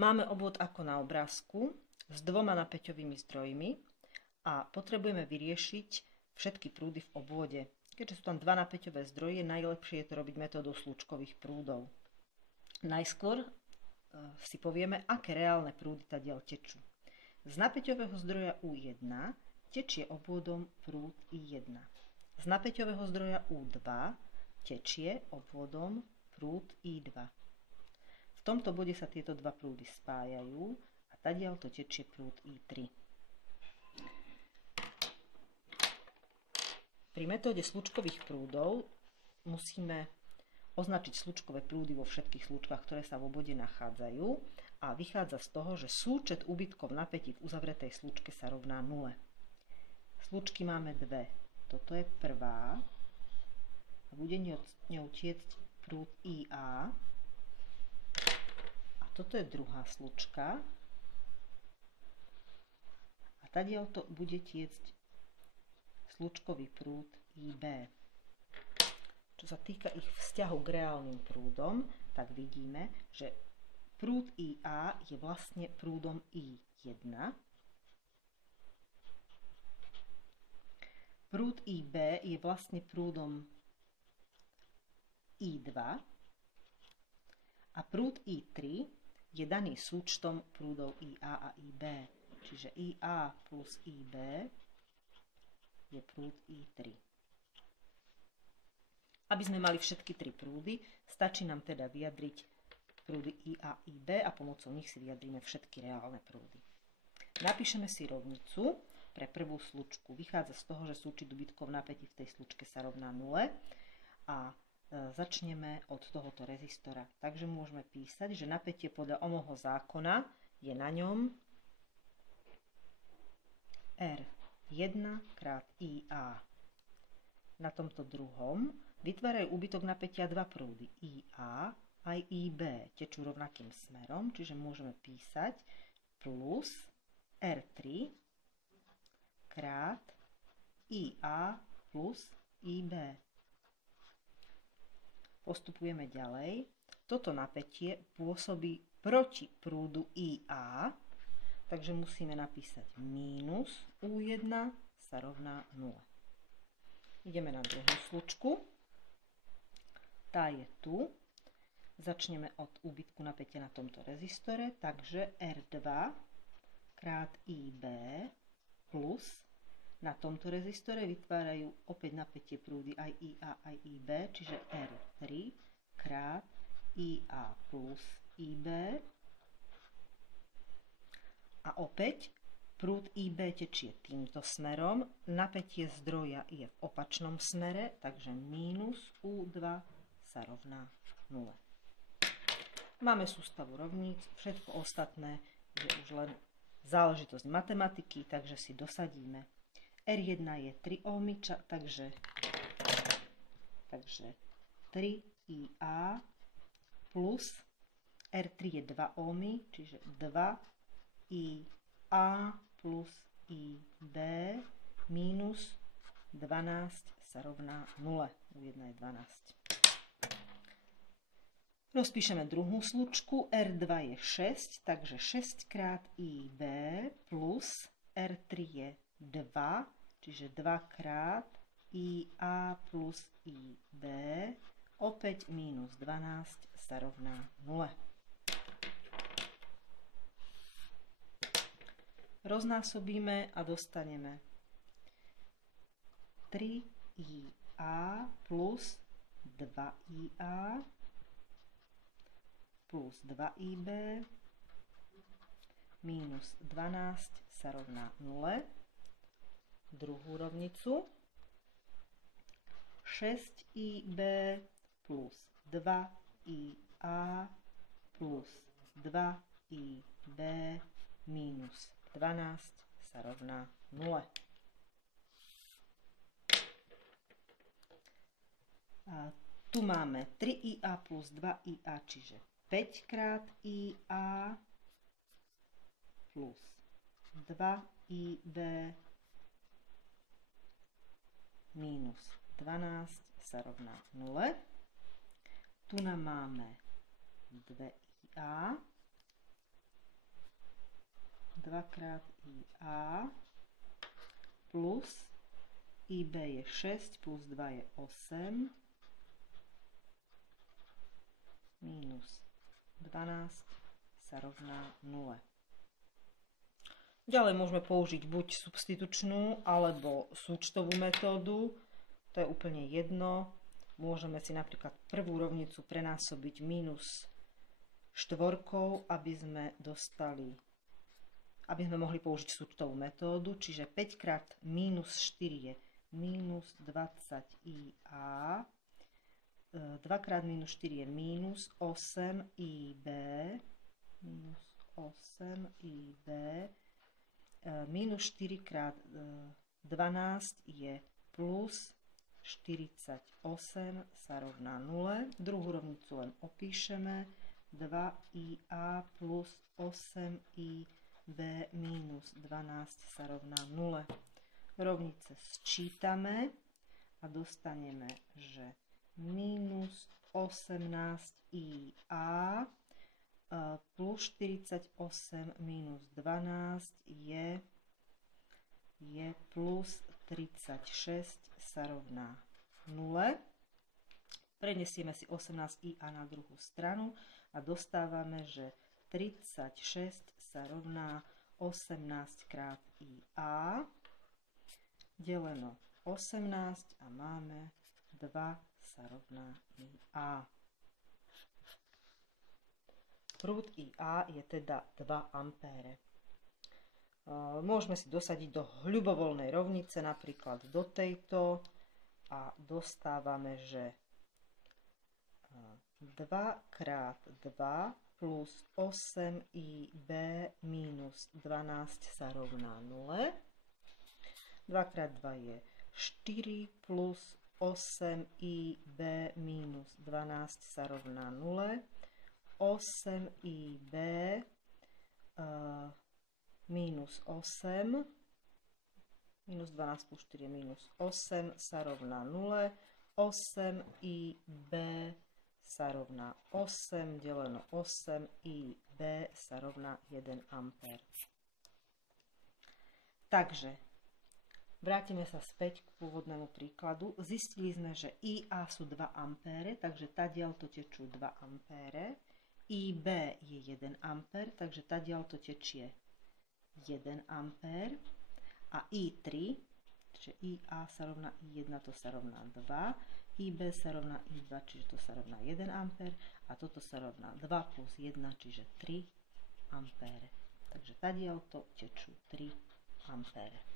Máme obvod ako na obrázku s dvoma napäťovými zdrojmi a potrebujeme vyriešiť všetky prúdy v obvode. Keďže sú tam dva napäťové zdroje, najlepšie je to robiť metódou slúčkových prúdov. Najskôr si povieme, aké reálne prúdy tadiaľ tečú. Z napäťového zdroja U1 tečie obvodom prúd I1. Z napäťového zdroja U2 tečie obvodom prúd I2. V tomto bode sa tieto dva prúdy spájajú a tadiaľ to tečie prúd I3. Pri metóde slúčkových prúdov musíme označiť slúčkové prúdy vo všetkých slúčkach, ktoré sa v obvode nachádzajú, a vychádza z toho, že súčet úbytkov napätí v uzavretej slúčke sa rovná 0. Slúčky máme dve. Toto je prvá a bude ňou tiecť prúd IA. A toto je druhá slúčka a tadiaľ to bude tiecť slúčkový prúd IB. Čo sa týka ich vzťahu k reálnym prúdom, tak vidíme, že prúd IA je vlastne prúdom I1. Prúd IB je vlastne prúdom I2 a prúd I3 je daný súčtom prúdov IA a IB. Čiže IA plus IB je prúd I3. Aby sme mali všetky tri prúdy, stačí nám teda vyjadriť prúdy I a IB a pomocou nich si vyjadríme všetky reálne prúdy. Napíšeme si rovnicu pre prvú slučku. Vychádza z toho, že súčet úbytkov napätí v tej slučke sa rovná 0 a začneme od tohoto rezistora. Takže môžeme písať, že napätie podľa Ohmovho zákona je na ňom R1 krát IA. Na tomto druhom vytvárajú úbytok napätia dva prúdy IA aj IB. Tečú rovnakým smerom, čiže môžeme písať plus R3 krát IA plus IB. Postupujeme ďalej. Toto napätie pôsobí proti prúdu IA, takže musíme napísať mínus U1 sa rovná 0. Ideme na druhú slučku. Tá je tu. Začneme od úbytku napätia na tomto rezistore, takže R2 krát IB plus na tomto rezistore vytvárajú opäť napätie prúdy aj IA aj IB, čiže R3 krát IA plus IB. A opäť prúd IB tečie týmto smerom, napätie zdroja je v opačnom smere, takže mínus U2 sa rovná 0. Máme sústavu rovníc, všetko ostatné je už len záležitosť matematiky, takže si dosadíme. R1 je 3 ohmy, takže 3IA plus R3 je 2 ohmy, čiže 2IA plus IB minus 12 sa rovná 0. U1 je 12. Rozpíšeme druhú slučku. R2 je 6, takže 6 krát IB plus R3 je 2, čiže 2 krát IA plus IB, opäť minus 12 sa rovná 0. Roznásobíme a dostaneme 3IA plus 2IA plus 2IB minus 12 sa rovná 0. Druhú rovnicu. 6IB plus 2IA plus 2IB minus 12 sa rovná 0. A tu máme 3IA plus 2IA, čiže 5 krát IA plus 2IB minus 12 sa rovná 0. Tu nám máme 2IA IA, 2x IA plus IB je 6 plus 2 je 8 minus 12 sa rovná 0. Ďalej môžeme použiť buď substitučnú alebo súčtovú metódu, to je úplne jedno. Môžeme si napríklad prvú rovnicu prenásobiť minus štvorkou, aby sme mohli použiť súčtovú metódu, čiže 5 krát minus 4 je minus 20 IA, 2 krát minus 4 je minus 8 IB, minus 8 IB, minus 4 krát 12 je plus 48 sa rovná 0. Druhú rovnicu len opíšeme. 2IA plus 8IB minus 12 sa rovná 0. Rovnice sčítame a dostaneme, že minus 18IA plus 48 minus 12 je plus 36 sa rovná 0. Prenesieme si 18IA na druhú stranu a dostávame, že 36 sa rovná 18 krát IA deleno 18 a máme 2 sa rovná IA. Prúd IA je teda 2 ampére. Môžeme si dosadiť do ľubovoľnej rovnice, napríklad do tejto, a dostávame, že 2 krát 2 plus 8IB minus 12 sa rovná 0. 2 krát 2 je 4 plus 8IB minus 12 sa rovná 0. 8IB minus 8, minus 12 plus 4 je minus 8 sa rovná 0. 8IB sa rovná 8 deleno 8, IB sa rovná 1 ampér. Takže vrátime sa späť k pôvodnému príkladu. Zistili sme, že IA sú 2 ampére, takže tadiaľto tečú 2 ampére. IB je 1 ampér, takže tadiaľto tečie 1 ampér. A I3, čiže IA sa rovná I1, to sa rovná 2. IB sa rovná I2, čiže to sa rovná 1 ampér. A toto sa rovná 2 plus 1, čiže 3 ampére. Takže tadiaľto tečú 3 ampére.